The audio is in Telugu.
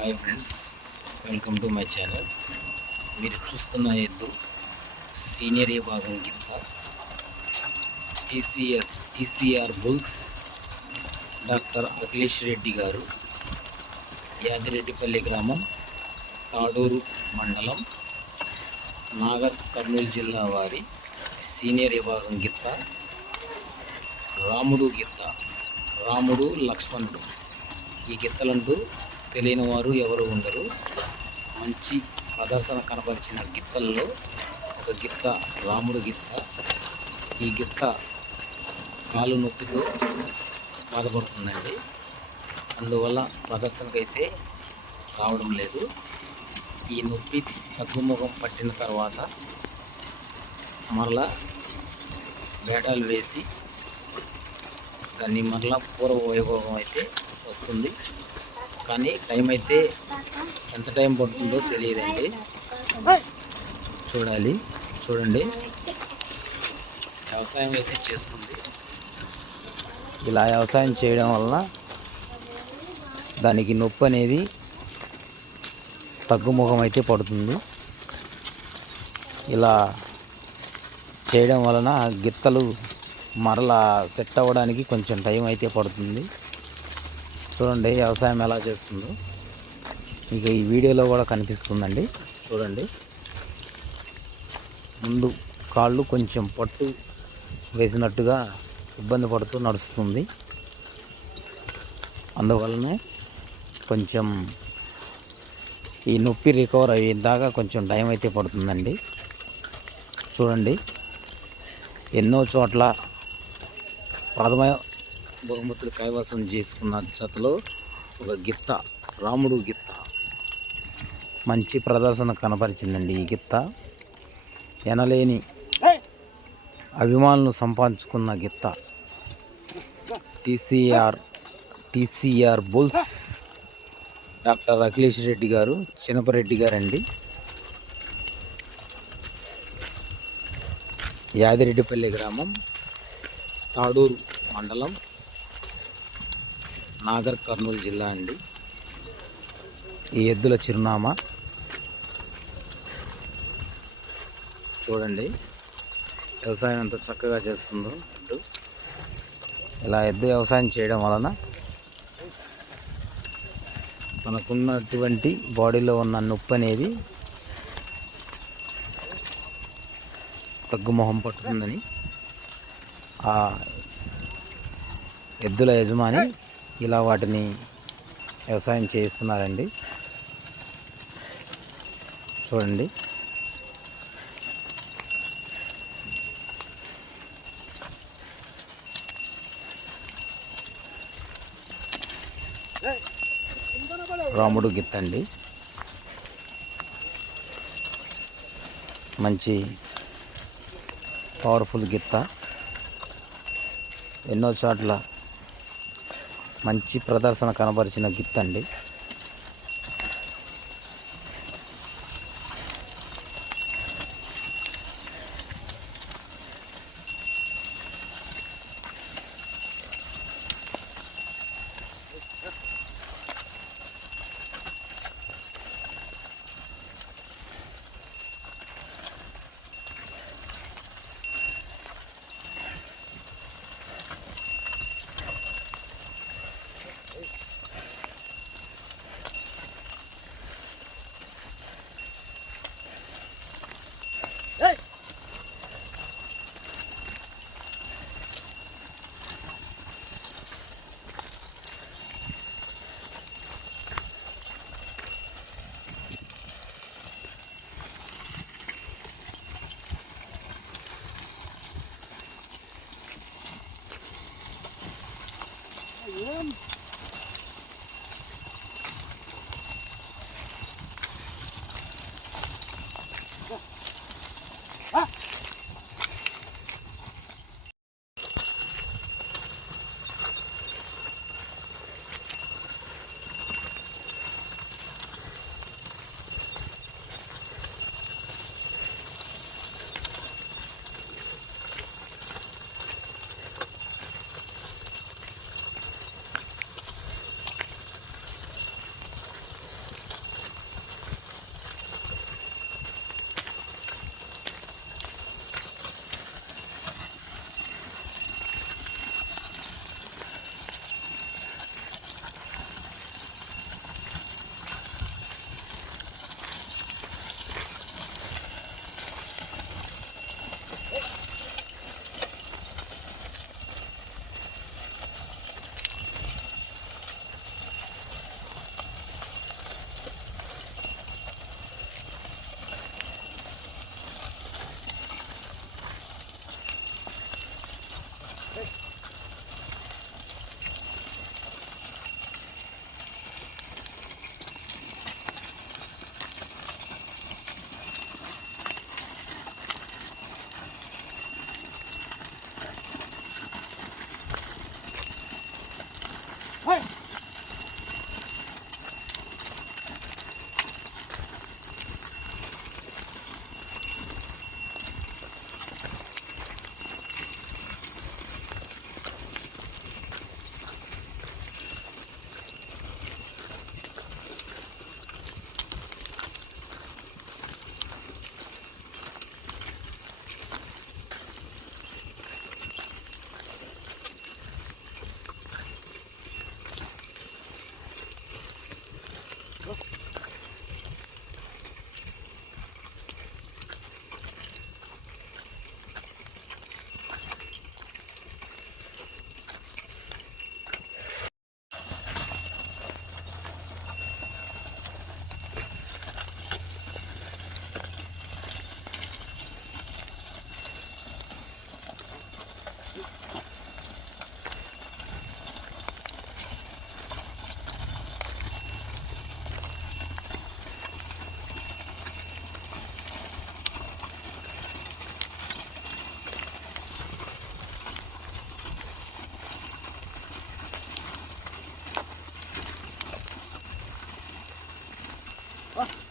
Hi friends welcome to my channel. మీరు చూస్తున్న ఎద్దు సీనియర్ విభాగం కింద TCS TCR bulls doctor Akhilesh Reddy garu Yadireddipalli గ్రామం తాడూరు మండలం నాగర్ కర్నూలు జిల్లా వారి సీనియర్ విభాగం గిత్త రాముడు గిత్త రాముడు లక్ష్మణుడు. ఈ గిత్తలంటూ తెలియని వారు ఎవరు ఉండరు. మంచి ప్రదర్శన కనపరిచిన గిత్తల్లో ఒక గిత్త రాముడు గిత్త. ఈ గిత్త కాలు నొప్పితో బాధపడుతుందండి. అందువల్ల ప్రదర్శనకైతే రావడం లేదు. ఈ నొప్పి తగ్గుముఖం పట్టిన తర్వాత మరలా వేటాలు వేసి దాన్ని మరలా పూర్వ వైభోగం అయితే వస్తుంది. కానీ టైం అయితే ఎంత టైం పడుతుందో తెలియదండి. చూడాలి చూడండి. వ్యవసాయం అయితే చేస్తుంది. ఇలా వ్యవసాయం చేయడం వలన దానికి నొప్పి అనేది తగ్గుముఖం అయితే పడుతుంది. ఇలా చేయడం వలన గిత్తలు మరలా సెట్ అవ్వడానికి కొంచెం టైం అయితే పడుతుంది. చూడండి వ్యవసాయం ఎలా చేస్తుందో. మీకు ఈ వీడియోలో కూడా కనిపిస్తుందండి. చూడండి. ముందు కాళ్ళు కొంచెం పట్టు వేసినట్టుగా ఇబ్బంది పడుతూ నడుస్తుంది. అందువలనే కొంచెం ఈ నొప్పి రికవర్ అయ్యేదాకా కొంచెం టైం అయితే పడుతుందండి. చూడండి. ఎన్నో చోట్ల ప్రథమ బహుమతులు కైవసం చేసుకున్న జతలో ఒక గిత్త రాముడు గిత్త. మంచి ప్రదర్శన కనపరిచిందండి ఈ గిత్త. ఎనలేని అభిమానులు సంపాదించుకున్న గిత్త. TCR TCR bulls. Doctor Akhilesh Reddy garu Chinapareddy గారండి. యాదిరెడ్డిపల్లి గ్రామం తాడూరు మండలం. నాగర్ కర్నూలు జిల్లా అండి. ఈ ఎద్దుల చిరునామా. చూడండి. వ్యవసాయం ఎంత చక్కగా చేస్తుందో ఎద్దు. ఇలా ఎద్దు వ్యవసాయం చేయడం వలన తనకున్నటువంటి బాడీలో ఉన్న నొప్పి అనేది తగ్గుమొహం పట్టుతుందని ఆ ఎద్దుల యజమాని ఇలా వాటిని వ్యవసాయం చేయిస్తున్నారండి చూడండి. రాముడు గిత్తండి. మంచి పవర్ఫుల్ గిత్త. ఎన్నో చోట్ల మంచి ప్రదర్శన కనబరిచిన గిత్తండి. one. అండి